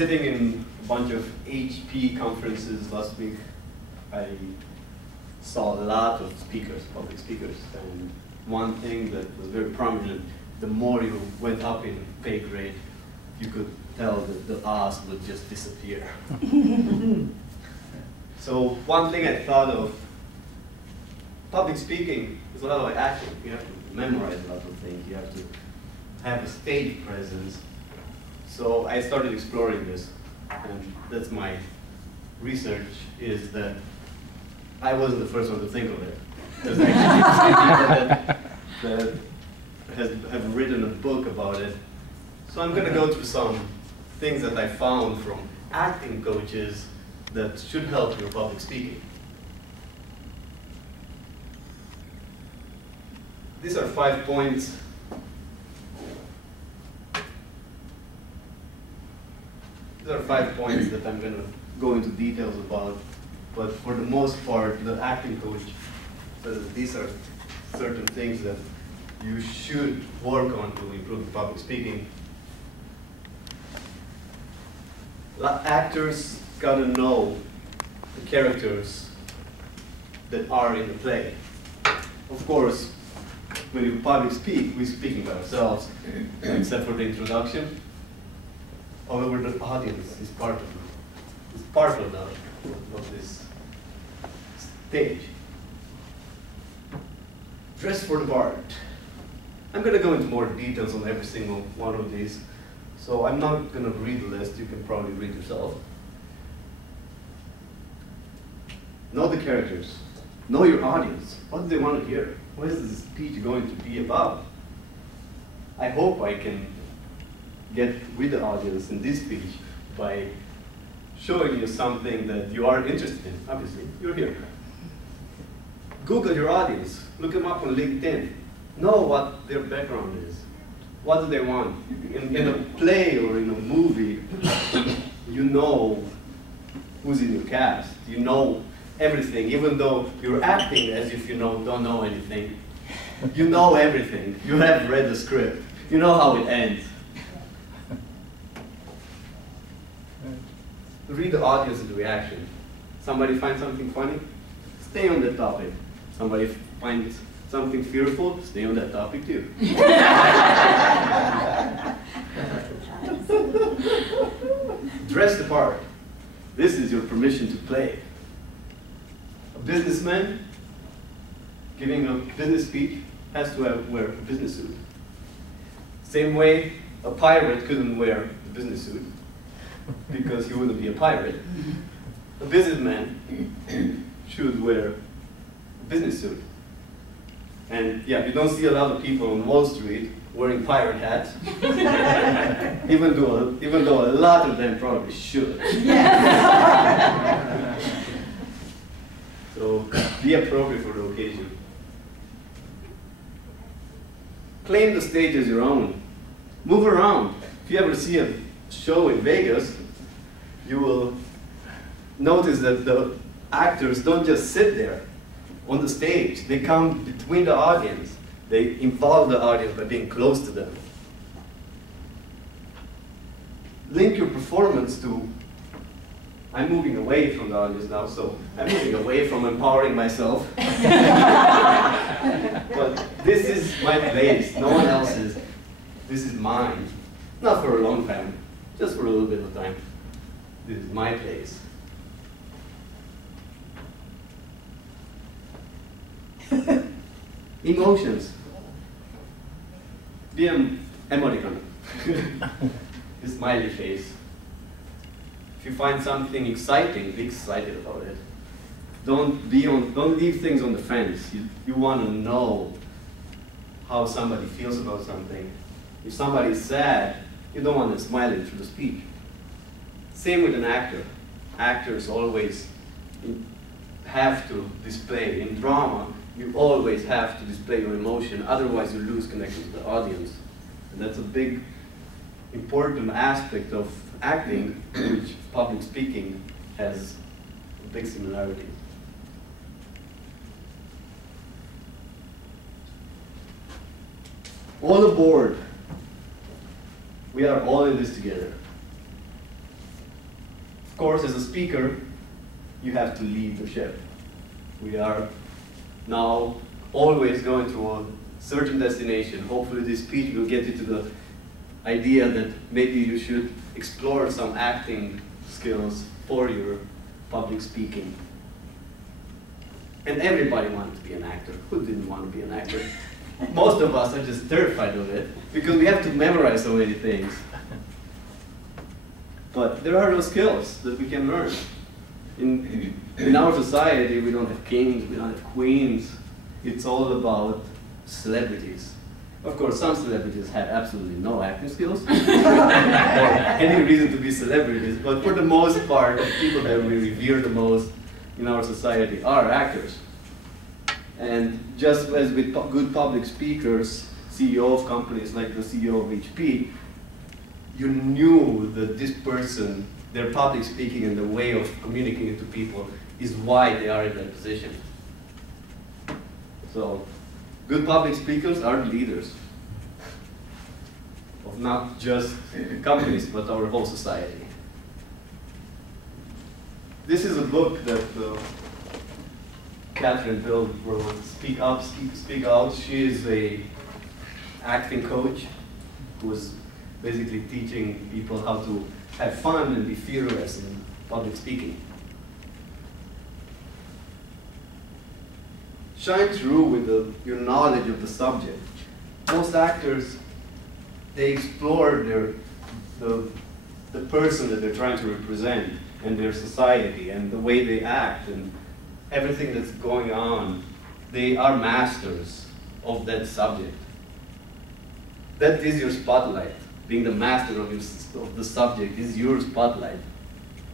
Sitting in a bunch of HP conferences last week, I saw a lot of speakers, public speakers, and one thing that was very prominent, the more you went up in pay grade, you could tell that the R's would just disappear. So one thing I thought of, public speaking is a lot like acting. You have to memorize a lot of things. You have to have a stage presence. So I started exploring this, and that's my research, is that I wasn't the first one to think of it. There's actually people that have written a book about it. So I'm going to go through some things that I found from acting coaches that should help your public speaking. These are 5 points. These are 5 points that I'm going to go into details about. But for the most part, the acting coach says that these are certain things that you should work on to improve public speaking. Actors gotta know the characters that are in the play. Of course, when you public speak, we're speaking by ourselves, except for the introduction. However, the audience is part of this stage. Dress for the part. I'm going to go into more details on every single one of these, so I'm not going to read the list. You can probably read yourself. Know the characters. Know your audience. What do they want to hear? What is this speech going to be about? I hope I can get with the audience in this speech by showing you something that you are interested in. Obviously, you're here. Google your audience. Look them up on LinkedIn. Know what their background is. What do they want? In a play or in a movie, you know who's in your cast. You know everything, even though you're acting as if you don't know anything. You know everything. You have read the script. You know how it ends. Read the audience and the reaction. Somebody finds something funny? Stay on that topic. Somebody finds something fearful? Stay on that topic too. Dress the part. This is your permission to play. A businessman giving a business speech has to wear a business suit. Same way, a pirate couldn't wear a business suit because he wouldn't be a pirate. A businessman should wear a business suit. And yeah, you don't see a lot of people on Wall Street wearing pirate hats, even though a lot of them probably should. So be appropriate for the occasion. Claim the stage as your own. Move around. If you ever see a show in Vegas, you will notice that the actors don't just sit there on the stage. They come between the audience. They involve the audience by being close to them. Link your performance to, I'm moving away from the audience now, so I'm moving away from empowering myself. But this is my place, no one else's. This is mine. Not for a long time, just for a little bit of time. This is my place. Emotions. Be an emoticon. A smiley face. If you find something exciting, be excited about it. Don't leave things on the fence. You want to know how somebody feels about something. If somebody is sad, you don't want to smile through the speech. Same with an actor. Actors always have to display. In drama, you always have to display your emotion, otherwise you lose connection to the audience. And that's a big, important aspect of acting, which public speaking has a big similarity. All aboard. We are all in this together. course, as a speaker, you have to lead the ship. We are now always going to a certain destination. Hopefully this speech will get you to the idea that maybe you should explore some acting skills for your public speaking. And everybody wanted to be an actor. Who didn't want to be an actor? Most of us are just terrified of it because we have to memorize so many things. But there are those skills that we can learn. In our society, we don't have kings, we don't have queens. It's all about celebrities. Of course, some celebrities have absolutely no acting skills or any reason to be celebrities, but for the most part, the people that we revere the most in our society are actors. And just as with good public speakers, CEO of companies like the CEO of HP, you knew that this person, their public speaking and the way of communicating to people is why they are in that position. So, good public speakers are leaders of not just companies, but our whole society. This is a book that Catherine Bill wrote, Speak Up, Speak Out. She is an acting coach who was basically teaching people how to have fun and be fearless in public speaking. Shine through with your knowledge of the subject. Most actors, they explore the person that they're trying to represent and their society and the way they act and everything that's going on. They are masters of that subject. That is your spotlight. Being the master of the subject is your spotlight.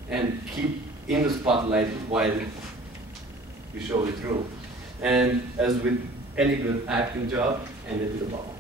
And keep in the spotlight while you show it through. And as with any good acting job, end it with a bomb.